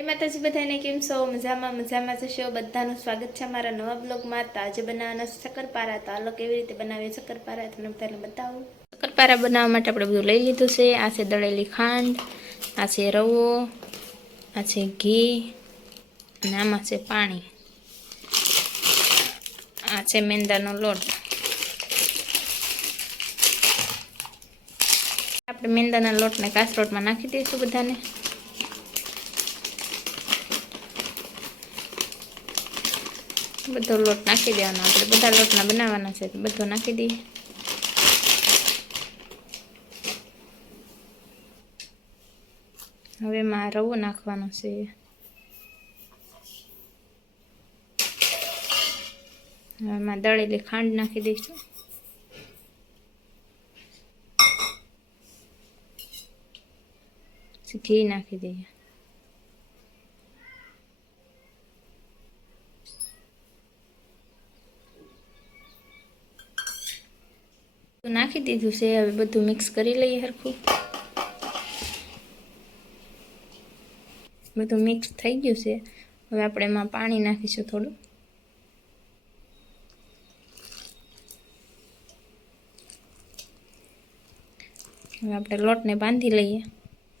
જય માતાજી બધાને કેમ છો? મજામાં જશો. બધાનું સ્વાગત છે અમારા નવા બ્લોગમાં. તો આજે બનાવવાના શક્કરપારા. તો આલો કેવી રીતે બનાવીએ શક્કરપારા તમને બધાને બતાવું. શક્કરપારા બનાવવા માટે આપણે બધું લઈ લીધું છે. આ છે દળેલી ખાંડ, આ છે રવો, આ છે ઘી અને આમાં છે પાણી, આ છે મેંદાનો લોટ. આપણે મેંદાના લોટને કાસરોટમાં નાખી દઈશું બધાને. બધો લોટ નાખી દેવાનો. આપણે બધા લોટના બનાવવાના છે તો બધો નાખી દઈએ. હવે એમાં રવો નાખવાનો છે. હવે એમાં દળેલી ખાંડ નાખી દઈશું. ઘી નાખી દઈએ. નાખી દીધું છે. હવે બધું મિક્સ કરી લઈએ સરખું. બધું મિક્સ થઈ ગયું છે. હવે આપણે એમાં પાણી નાખીશું થોડું. હવે આપણે લોટને બાંધી લઈએ.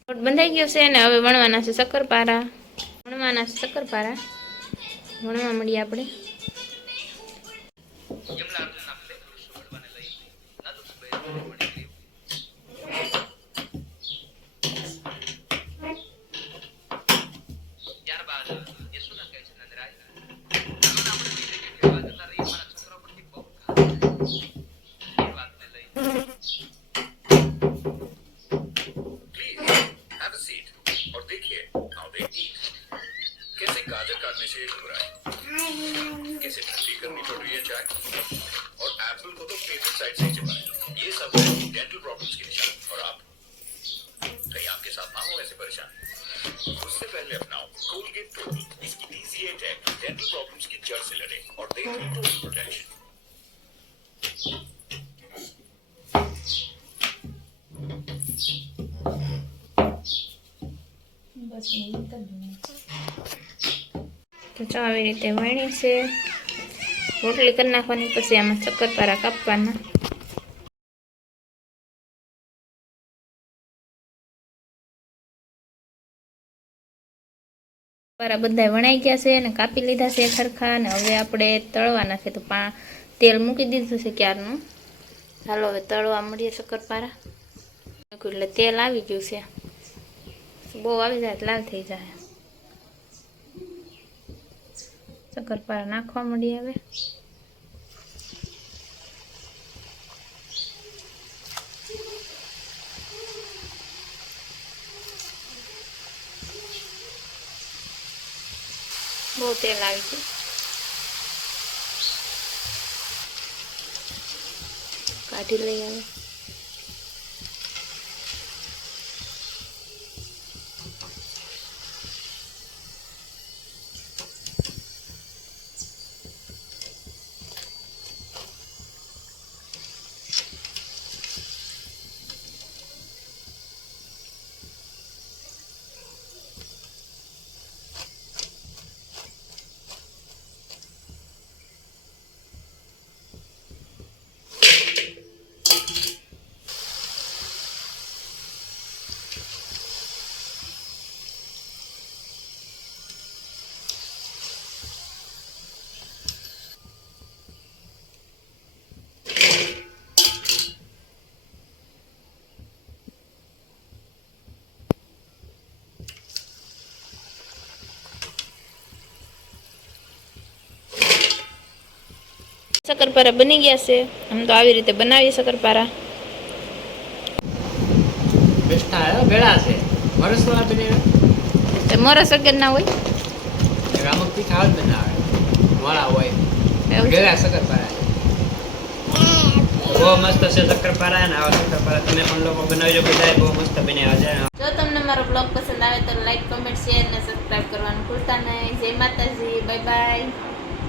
લોટ બંધાઈ ગયો છે ને હવે વણવાના છે શક્કરપારા. વણવા મળીએ આપણે. कैसे गाजर काटने से हो रहा है, कैसे ठंडी करनी पड़ रही है चाय, और एप्पल को तो पेपर साइड से ही चिपकाया। ये सब है डेंटल प्रॉब्लम्स की निशान। और आप कहीं आपके साथ ना हो ऐसे परेशान, उससे पहले अपनाओ कोलगेट टोटल। इसकी इजी अटैक डेंटल प्रॉब्लम्स की जड़ से लड़े और दे टोटल प्रोटेक्शन। તો જો આવી રીતે વણી છે. રોટલી કરી નાખવાની, પછી આમાં શક્કરપારા કાપવાના. પારા બધા વણાઈ ગયા છે અને કાપી લીધા છે સરખા. અને હવે આપણે તળવાના છે. તો તેલ મૂકી દીધું છે ક્યારનું. ચાલો હવે તળવા મળીએ શક્કરપારા. એટલે તેલ આવી ગયું છે. બહુ આવી જાય લાલ થઈ જાય. શક્કરપારા નાખવા મળીએ હવે. બહુ તેલ આવી ગયું. કાઢી લઈએ હવે. શક્કરપારા બની ગયા છે. આમ તો આવી રીતે બનાવીએ શક્કરપારા. બેસ્ટા આવ્યો ગળા છે મરસ વાળા બને તો મરસ વગર ના હોય. રામક થી ખાવ જ બનાવે વાળા હોય ગળા શક્કરપારા. બહુ મસ્ત છે શક્કરપારા. અને આવા શક્કરપારા તમે પણ લોકો બનાવજો. બધા બહુ મસ્ત બન્યા છે. જો તમને મારો બ્લોગ પસંદ આવે તો લાઈક, કમેન્ટ, શેર અને સબસ્ક્રાઇબ કરવાનું ભૂલતા નહીં. જય માતાજી. Bye bye.